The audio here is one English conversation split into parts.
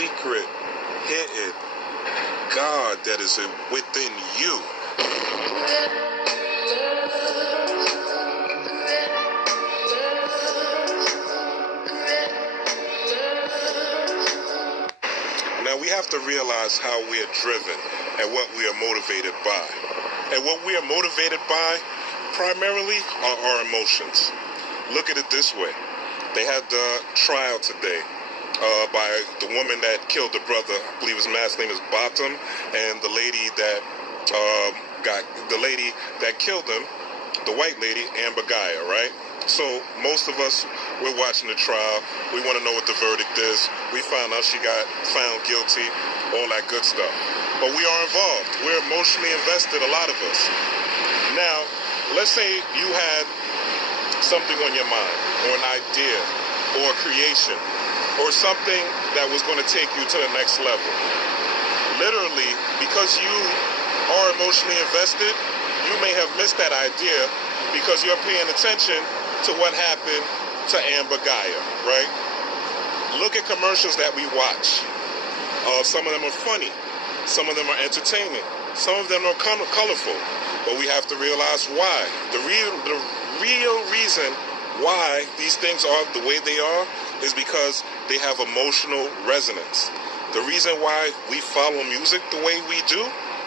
secret, hidden God that is within you. Now we have to realize how we are driven and what we are motivated by. And what we are motivated by primarily are our emotions. Look at it this way. They had the trial today by the woman that killed the brother. I believe his last name is Bottom, and the lady that killed him, the white lady, Amber Gaia, right? So most of us, we're watching the trial. We want to know what the verdict is. We found out she got found guilty, all that good stuff. But we are involved. We're emotionally invested, a lot of us. Now, let's say you had something on your mind, or an idea, or a creation, or something that was going to take you to the next level. Literally, because you are emotionally invested, you may have missed that idea because you're paying attention to what happened to Amber Gaia, right? Look at commercials that we watch. Some of them are funny. Some of them are entertaining. Some of them are colorful. But we have to realize why. The real reason why these things are the way they are is because they have emotional resonance. The reason why we follow music the way we do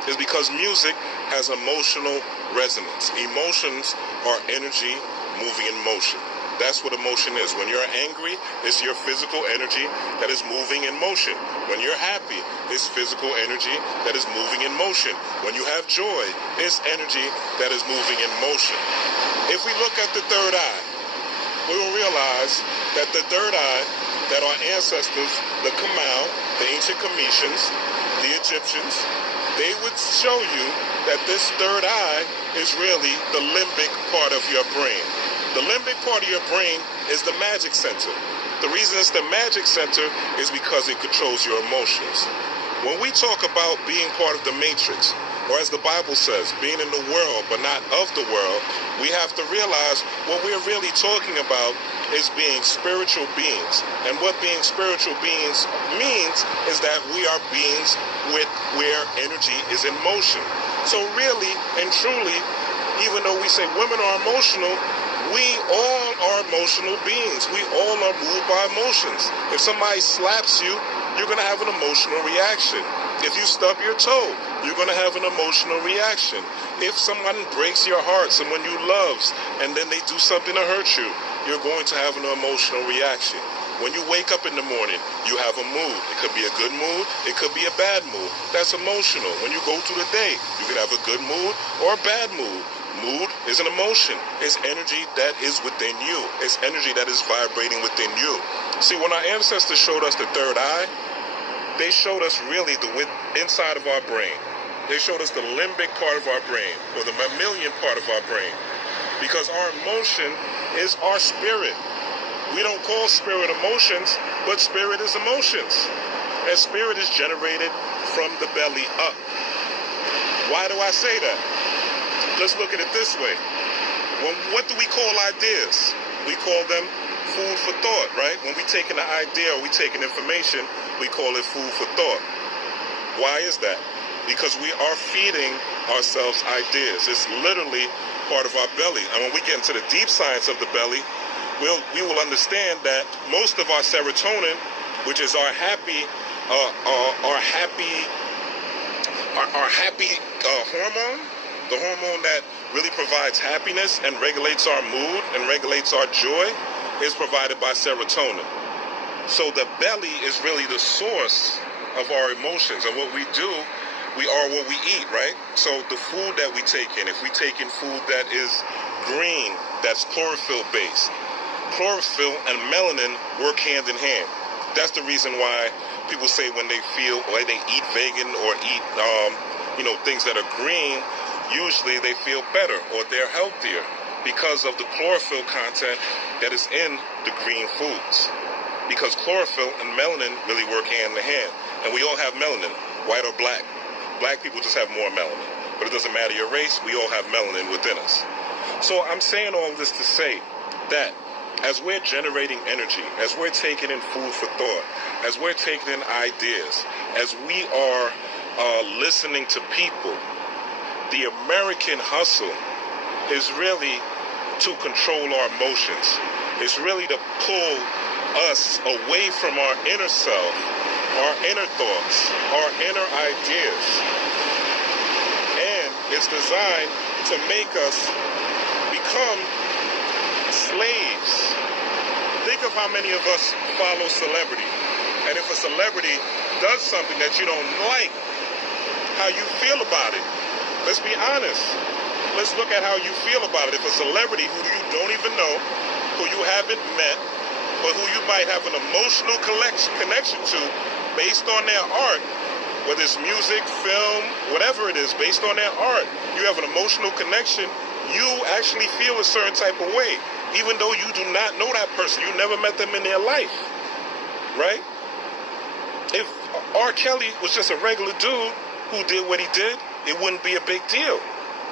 is because music has emotional resonance. Emotions are energy moving in motion. That's what emotion is. When you're angry, it's your physical energy that is moving in motion. When you're happy, it's physical energy that is moving in motion. When you have joy, it's energy that is moving in motion. If we look at the third eye, we will realize that the third eye, that our ancestors, the Kamau, the ancient Cometians, the Egyptians, they would show you that this third eye is really the limbic part of your brain. The limbic part of your brain is the magic center. The reason it's the magic center is because it controls your emotions. When we talk about being part of the matrix, or as the Bible says, being in the world but not of the world, we have to realize what we're really talking about is being spiritual beings. And what being spiritual beings means is that we are beings with where energy is in motion. So really and truly, even though we say women are emotional, we all are emotional beings. We all are moved by emotions. If somebody slaps you, you're going to have an emotional reaction. If you stub your toe, you're going to have an emotional reaction. If someone breaks your heart, someone you love, and then they do something to hurt you, you're going to have an emotional reaction. When you wake up in the morning, you have a mood. It could be a good mood. It could be a bad mood. That's emotional. When you go through the day, you could have a good mood or a bad mood. Mood is an emotion. It's energy that is within you. It's energy that is vibrating within you. See, when our ancestors showed us the third eye, they showed us really the inside of our brain. They showed us the limbic part of our brain, or the mammalian part of our brain. Because our emotion is our spirit. We don't call spirit emotions, but spirit is emotions. And spirit is generated from the belly up. Why do I say that? Let's look at it this way. What do we call ideas? We call them food for thought, right? When we take an idea or we take an information, we call it food for thought. Why is that? Because we are feeding ourselves ideas. It's literally part of our belly. And when we get into the deep science of the belly, we will understand that most of our serotonin, which is our happy hormone, the hormone that really provides happiness and regulates our mood and regulates our joy, is provided by serotonin. So the belly is really the source of our emotions. And what we do, we are what we eat, right? So the food that we take in, if we take in food that is green, that's chlorophyll based, chlorophyll and melanin work hand in hand. That's the reason why people say when they feel, or they eat vegan or eat, things that are green, usually they feel better or they're healthier because of the chlorophyll content that is in the green foods. Because chlorophyll and melanin really work hand in hand. And we all have melanin, white or black. Black people just have more melanin. But it doesn't matter your race, we all have melanin within us. So I'm saying all of this to say that as we're generating energy, as we're taking in food for thought, as we're taking in ideas, as we are listening to people, the American hustle is really to control our emotions. It's really to pull us away from our inner self, our inner thoughts, our inner ideas. And it's designed to make us become slaves. Think of how many of us follow celebrity. And if a celebrity does something that you don't like, how you feel about it. Let's be honest. Let's look at how you feel about it. If a celebrity who you don't even know, who you haven't met, but who you might have an emotional connection to based on their art, whether it's music, film, whatever it is, based on their art, you have an emotional connection, you actually feel a certain type of way, even though you do not know that person. You never met them in their life, right? If R. Kelly was just a regular dude who did what he did, it wouldn't be a big deal.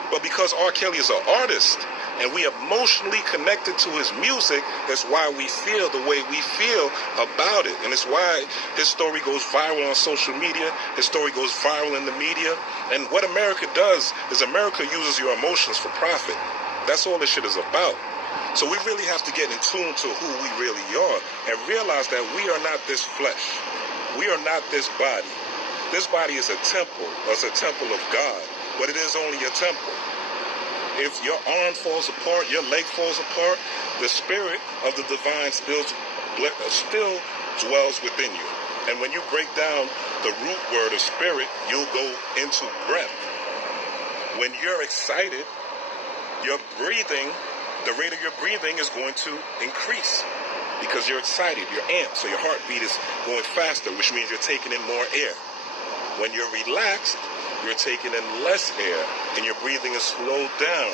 But because R. Kelly is an artist and we emotionally connected to his music, that's why we feel the way we feel about it. And it's why his story goes viral on social media. His story goes viral in the media. And what America does is America uses your emotions for profit. That's all this shit is about. So we really have to get in tune to who we really are and realize that we are not this flesh. We are not this body. This body is a temple. It's a temple of God. But it is only a temple. If your arm falls apart, your leg falls apart, the spirit of the divine still dwells within you. And when you break down the root word of spirit, you'll go into breath. When you're excited, your breathing, the rate of your breathing is going to increase because you're excited, you're amped, so your heartbeat is going faster, which means you're taking in more air. When you're relaxed, you're taking in less air and your breathing is slowed down.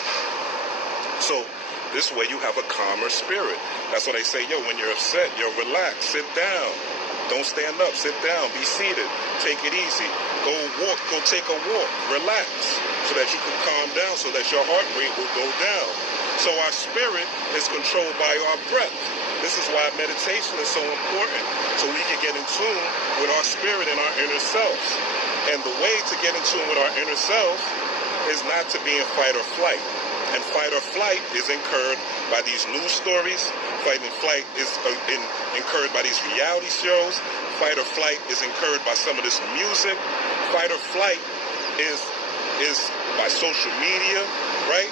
So this way you have a calmer spirit. That's why they say, yo, when you're upset, yo, relax, sit down. Don't stand up, sit down, be seated, take it easy. Go walk, go take a walk, relax, so that you can calm down, so that your heart rate will go down. So our spirit is controlled by our breath. This is why meditation is so important, so we can get in tune with our spirit and our inner selves. And the way to get in tune with our inner self is not to be in fight or flight. And fight or flight is incurred by these news stories. Fight and flight is incurred by these reality shows. Fight or flight is incurred by some of this music. Fight or flight is by social media, right?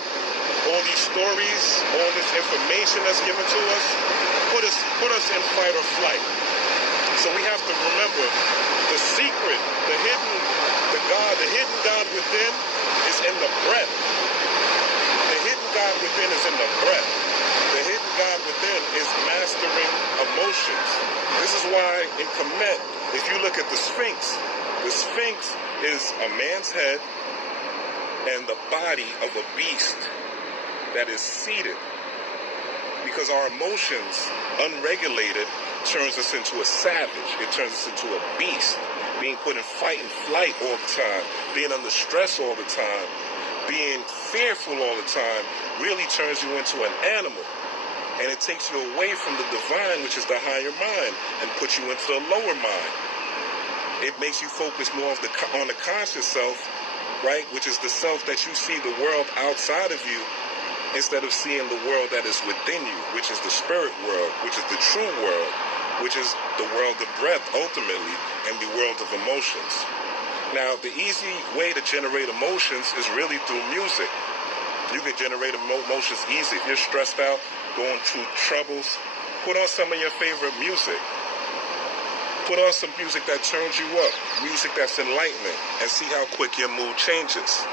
All these stories, all this information that's given to us, put us in fight or flight. So we have to remember the secret, the hidden God within is in the breath. The hidden God within is in the breath. The hidden God within is mastering emotions. This is why in Kemet, if you look at the Sphinx is a man's head and the body of a beast that is seated. Because our emotions, unregulated, turns us into a savage. It turns us into a beast. Being put in fight and flight all the time, being under stress all the time, being fearful all the time, really turns you into an animal. And it takes you away from the divine, which is the higher mind, and puts you into the lower mind. It makes you focus more on the conscious self, right? Which is the self that you see the world outside of you, instead of seeing the world that is within you, which is the spirit world, which is the true world, which is the world of breath, ultimately, and the world of emotions. Now, the easy way to generate emotions is really through music. You can generate emotions easy. If you're stressed out, going through troubles, put on some of your favorite music. Put on some music that turns you up, music that's enlightening, and see how quick your mood changes.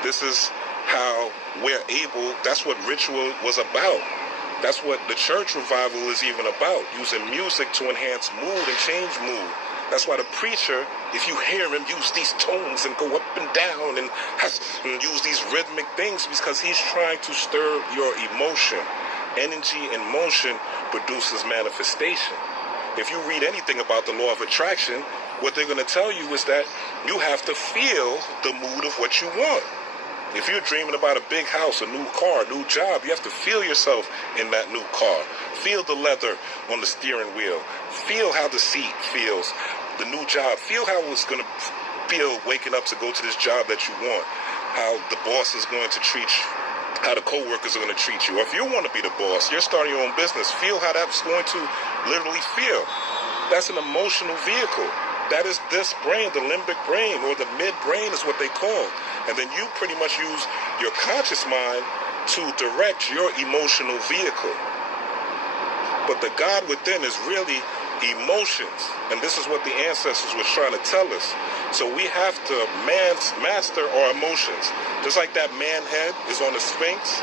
This is how we're able, that's what ritual was about. That's what the church revival is even about, using music to enhance mood and change mood. That's why the preacher, if you hear him use these tones and go up and down and use these rhythmic things, because he's trying to stir your emotion. Energy and motion produces manifestation. If you read anything about the law of attraction, what they're going to tell you is that you have to feel the mood of what you want. If you're dreaming about a big house, a new car, a new job, you have to feel yourself in that new car. Feel the leather on the steering wheel. Feel how the seat feels. The new job. Feel how it's going to feel waking up to go to this job that you want. How the boss is going to treat you. How the co-workers are going to treat you. Or if you want to be the boss, you're starting your own business, feel how that's going to literally feel. That's an emotional vehicle. That is this brain, the limbic brain, or the midbrain is what they call. And then you pretty much use your conscious mind to direct your emotional vehicle. But the God within is really emotions. And this is what the ancestors were trying to tell us. So we have to master our emotions. Just like that man head is on the Sphinx,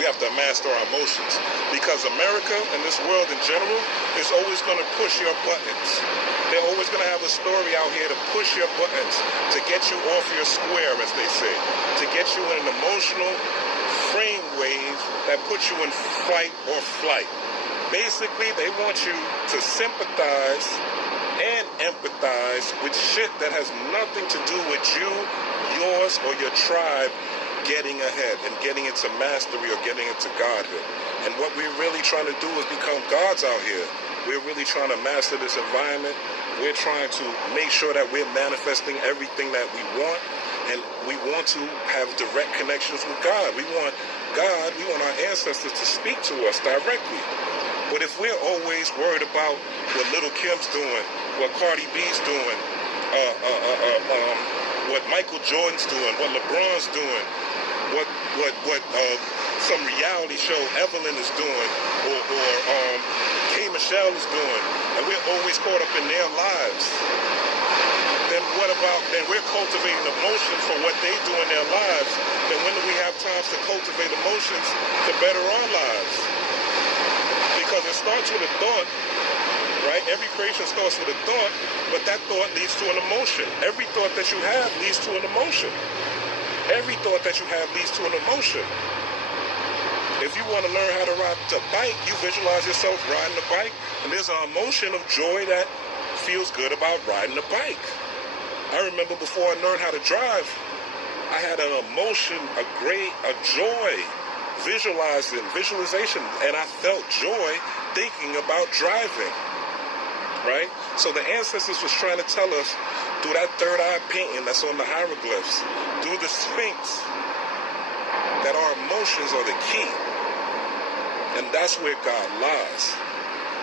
we have to master our emotions. Because America and this world in general is always going to push your buttons. They're always going to have a story out here to push your buttons, to get you off your square, as they say, to get you in an emotional frame wave that puts you in fight or flight. Basically, they want you to sympathize and empathize with shit that has nothing to do with you, yours, or your tribe getting ahead and getting into mastery or getting into godhood. And what we're really trying to do is become gods out here. We're really trying to master this environment. We're trying to make sure that we're manifesting everything that we want. And we want to have direct connections with God. We want God, we want our ancestors to speak to us directly. But if we're always worried about what Little Kim's doing, what Cardi B's doing, what Michael Jordan's doing, what LeBron's doing, what some reality show Evelyn is doing, or K. Michelle is doing, and we're always caught up in their lives, then what about, then we're cultivating emotions for what they do in their lives, then when do we have times to cultivate emotions to better our lives? Because it starts with a thought, right? Every creation starts with a thought, but that thought leads to an emotion. Every thought that you have leads to an emotion. Every thought that you have leads to an emotion. If you want to learn how to ride a bike, you visualize yourself riding a bike, and there's an emotion of joy that feels good about riding a bike. I remember before I learned how to drive, I had an emotion, a joy, visualization, and I felt joy thinking about driving, right? So the ancestors was trying to tell us through that third eye painting that's on the hieroglyphs, through the Sphinx, that our emotions are the key. And that's where God lies.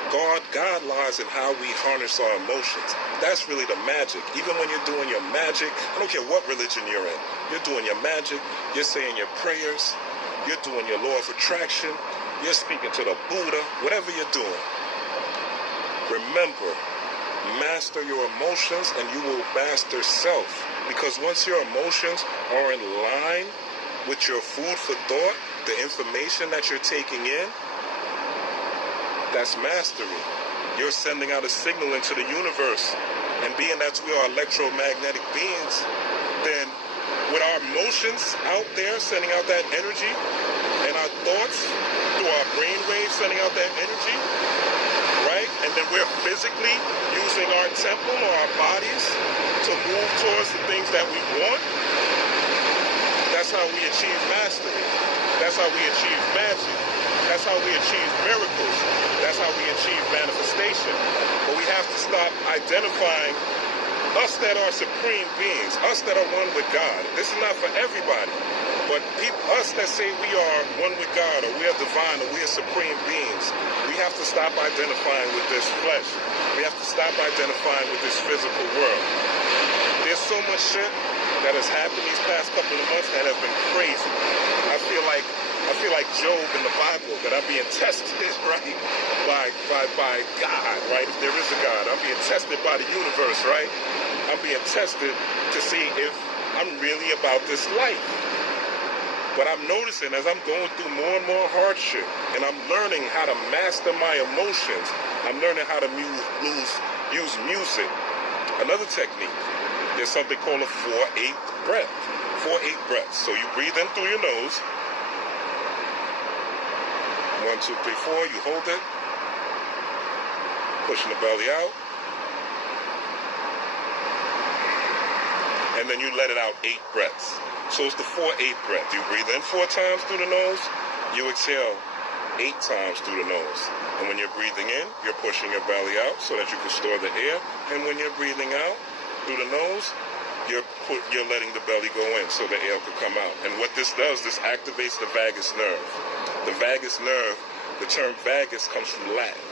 God lies in how we harness our emotions. That's really the magic. Even when you're doing your magic, I don't care what religion you're in, you're doing your magic, you're saying your prayers, you're doing your law of attraction, you're speaking to the Buddha, whatever you're doing. Remember, master your emotions and you will master self. Because once your emotions are in line with your food for thought, the information that you're taking in, that's mastery. You're sending out a signal into the universe. And being that we are electromagnetic beings, then with our emotions out there sending out that energy, and our thoughts through our brain waves sending out that energy, right? And then we're physically using our temple or our bodies to move towards the things that we want. That's how we achieve mastery. That's how we achieve magic. That's how we achieve miracles. That's how we achieve manifestation. But we have to stop identifying us that are supreme beings, us that are one with God. This is not for everybody, but us that say we are one with God, or we are divine, or we are supreme beings, we have to stop identifying with this flesh. We have to stop identifying with this physical world. There's so much shit that has happened these past couple of months that have been crazy. I feel like Job in the Bible, that I'm being tested, right, by God, right? If there is a God, I'm being tested by the universe, right? I'm being tested to see if I'm really about this life. But I'm noticing as I'm going through more and more hardship, and I'm learning how to master my emotions, I'm learning how to use music. Another technique, there's something called a 4/8 breath. 4/8 breaths. So you breathe in through your nose. 1, 2, 3, 4. You hold it. Pushing the belly out. and then you let it out 8 breaths. So it's the 4-8 breath. You breathe in 4 times through the nose, you exhale 8 times through the nose. And when you're breathing in, you're pushing your belly out so that you can store the air. And when you're breathing out through the nose, you're letting the belly go in so the air could come out. And what this does, this activates the vagus nerve. The vagus nerve, the term vagus comes from Latin.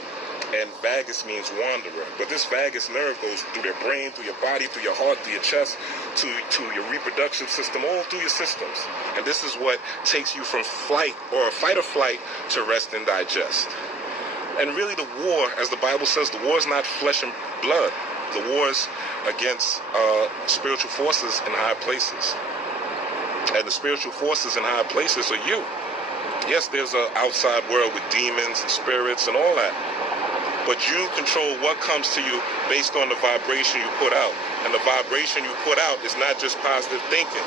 And vagus means wanderer. But this vagus nerve goes through your brain, through your body, through your heart, through your chest, to your reproductive system, all through your systems. And this is what takes you from fight or flight to rest and digest. And really the war, as the Bible says, the war is not flesh and blood. The war is against spiritual forces in high places. And the spiritual forces in high places are you. Yes, there's an outside world with demons and spirits and all that. But you control what comes to you based on the vibration you put out. And the vibration you put out is not just positive thinking.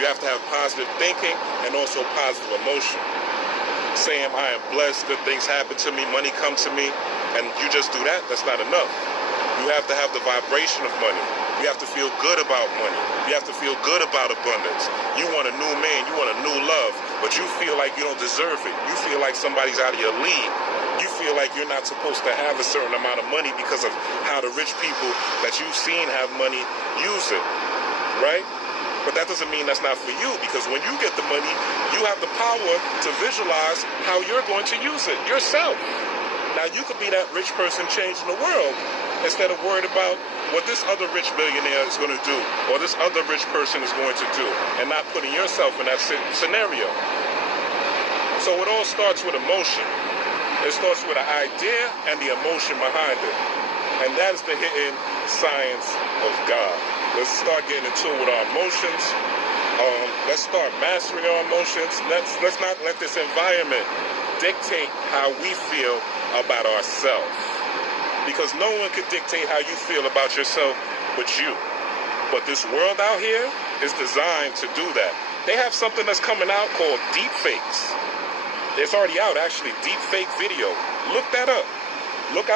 You have to have positive thinking and also positive emotion. Saying, I am blessed, good things happen to me, money comes to me, and you just do that, that's not enough. You have to have the vibration of money. You have to feel good about money. You have to feel good about abundance. You want a new man, you want a new love, but you feel like you don't deserve it. You feel like somebody's out of your league. You feel like you're not supposed to have a certain amount of money because of how the rich people that you've seen have money use it, right? But that doesn't mean that's not for you, because when you get the money, you have the power to visualize how you're going to use it yourself. Now, you could be that rich person changing the world instead of worried about what this other rich billionaire is going to do or this other rich person is going to do, and not putting yourself in that scenario. So it all starts with emotion. It starts with an idea and the emotion behind it. And that is the hidden science of God. Let's start getting in tune with our emotions. Let's start mastering our emotions. Let's not let this environment dictate how we feel about ourselves. Because no one can dictate how you feel about yourself but you. But this world out here is designed to do that. They have something that's coming out called deep fakes. It's already out, actually, deep fake video. Look that up. Look out.